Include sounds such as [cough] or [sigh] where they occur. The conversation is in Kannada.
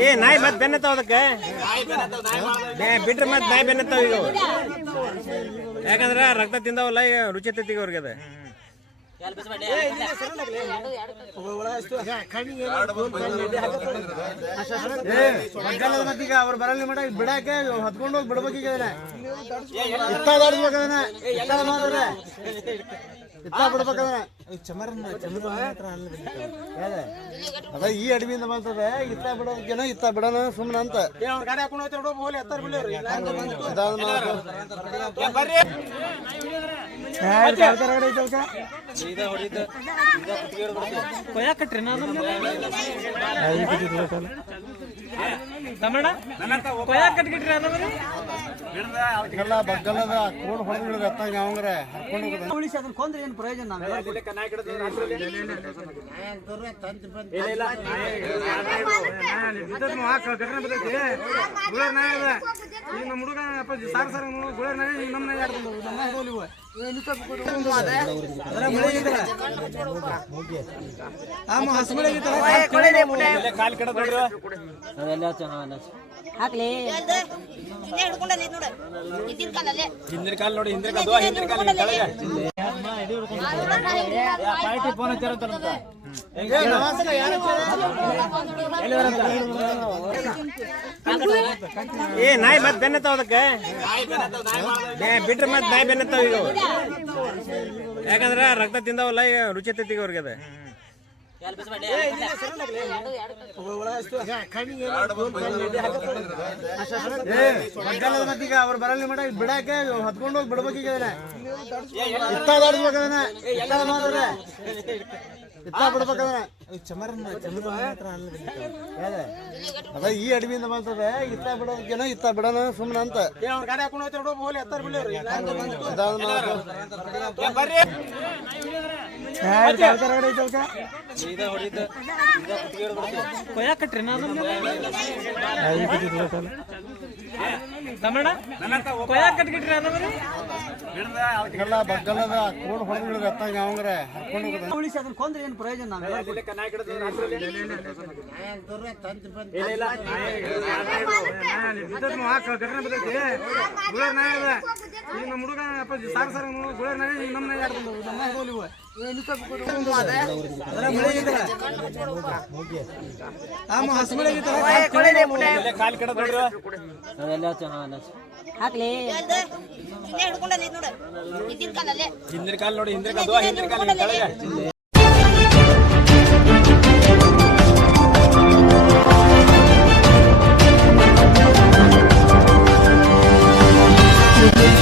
ಏ, ನಾಯಿ ಮತ್ ಬೆನ್ನತ್ತಾವ ಅದಕ್ಕೆ? ಬಿಟ್ರೆ ಮತ್ ನಾಯಿ ಬೆನ್ನತ್ತಾವ ಈಗ? ಯಾಕಂದ್ರೆ ರಕ್ತ ತಿಂದವಲ್ಲ ರುಚಿ ತತ್ತಿಗೆ ಅವ್ರಿಗೆ ಅದ. ಮತ್ತೀಗ ಅವ್ರು ಬರಲ್ಲ ಮಟ ಬಿಡಕ್ಕೆ ಹತ್ಕೊಂಡು ಹೋಗಿ ಬಿಡ್ಬೇಕೀಗ ಇತ್ತ ಬಿಡ್ಬೇಕದನ್ನ ಅದ ಈ ಅಡವಿಯಿಂದ ಬಂತದ ಇತ್ತ ಬಿಡೋದಕ್ಕೇನೋ ಇತ್ತ ಬಿಡೋಣ ಸುಮ್ಮನೆ ಅಂತ ಗಾಡಿ ಹಾಕೊಂಡು ಹೋಗ್ತಾರೆ ಹೋಲಿ ಎತ್ತಾರ ಮಾತು. ಕೊಯ್ಯಾಕಟ್ರಿ ನಾನು ತಮ್ಮಣ್ಣ ಕೊಯ್ಯಾಕ ಕಟ್ಕಿಟ್ರಿ ನಾನು ಎಲ್ಲ ಬಗ್ಗಲ್ಲದ ಕೋಡ್ ಹೊಡೆದು ಎತ್ತಾಗ ಅವಂಗ್ರೆ ಹರ್ಕೊಂಡು ಹೋಗೋದು ಉಳಿಸಿ ಅದನ್ನ ಕೊಂದ್ರೆ ಏನು ಪ್ರಯೋಜನ? ನಮ್ಮ ಹುಡುಗ ಸಾರ್ ಸಾರ್ ನಾಯಿ ನಮ್ಮ ನಾಯಿ ಆಡ್ಕೊಂಡು ಹಾಕ್ಲಿ. ಹಿಂದಿನ ಕಾಲ್ ನೋಡಿ ಹಿಂದಿನ ಕಾಲ್ ಹಿಂದಿನ ಕಾಲ್ ಪಾರ್ಟಿ ಫೋನ್ ಹಚ್ಚಾರಂತ ಏ ನಾಯಿ ಮತ್ ಬೆನ್ನತ್ತಾವ ಅದಕ್ಕೆ. ಏ, ಬಿಟ್ರೆ ಮತ್ ನಾಯಿ ಬೆನ್ನತ್ತಾವ ಈಗ. ಯಾಕಂದ್ರ ರಕ್ತ ತಿಂದವಲ್ಲ ಈಗ ರುಚಿ ತತ್ತಿಗೆ ಅವ್ರಿಗೆ ಅದ. ಮತ್ತೀಗ ಅವ್ರು ಬರಲ್ಲ ಮಟ ಬಿಡಕ್ಕೆ ಹತ್ಕೊಂಡು ಹೋಗಿ ಬಿಡ್ಬೇಕೀಗ ಇತ್ತಾದಾಡ್ಸ್ಬೇಕು ಅದನ್ನ ಚಮರ ಮಾತ್ರ ಅದ ಈ ಅಡವಿಯಿಂದ ಬಂತದ ಇತ್ತ ಬಿಡೋದಕ್ಕೇನೋ ಇತ್ತ ಬಿಡೋಣ ಸುಮ್ಮನೆ ಅಂತ. ಗಾಡಿ ಹಾಕೊಂಡು ಹೋಗ್ತಾರೆ ಹೋಗ್ಲಿ ಎತ್ತಾರ ಬಿಡ್ಲಿ ಇದಾದ ಮಾತು. ಕೊಯ್ಯಾಕಟ್ರಿ ನಾನು ತಮ್ಮಣ್ಣ? ಕೊಯ್ಯಾಕ ಕಟ್ಕಿಟ್ರಿ ನಾನು ಎಲ್ಲ ಬಗ್ಗಲದ ಕೋಡ್ ಹೊಡೆದು ಎತ್ತಾಗ ಅವಂಗ್ರೆ ಹರ್ಕೊಂಡು ಹೋಗೋದು. ಉಳಿಸಿ ಅದನ್ನ ಕೊಂದ್ರೆ ಏನು ಪ್ರಯೋಜನ? ನಾವು ಈಗ ನಮ್ಮ ಹುಡುಗ ಅಪ್ಪಾಜಿ ಸರ್ ಗುಳೆ ನಮ್ಮ ಹಿಂದಿನ ಕಾಲ್ ನೋಡಿ ಹಿಂದಿನ ಕಾಲ್ [laughs]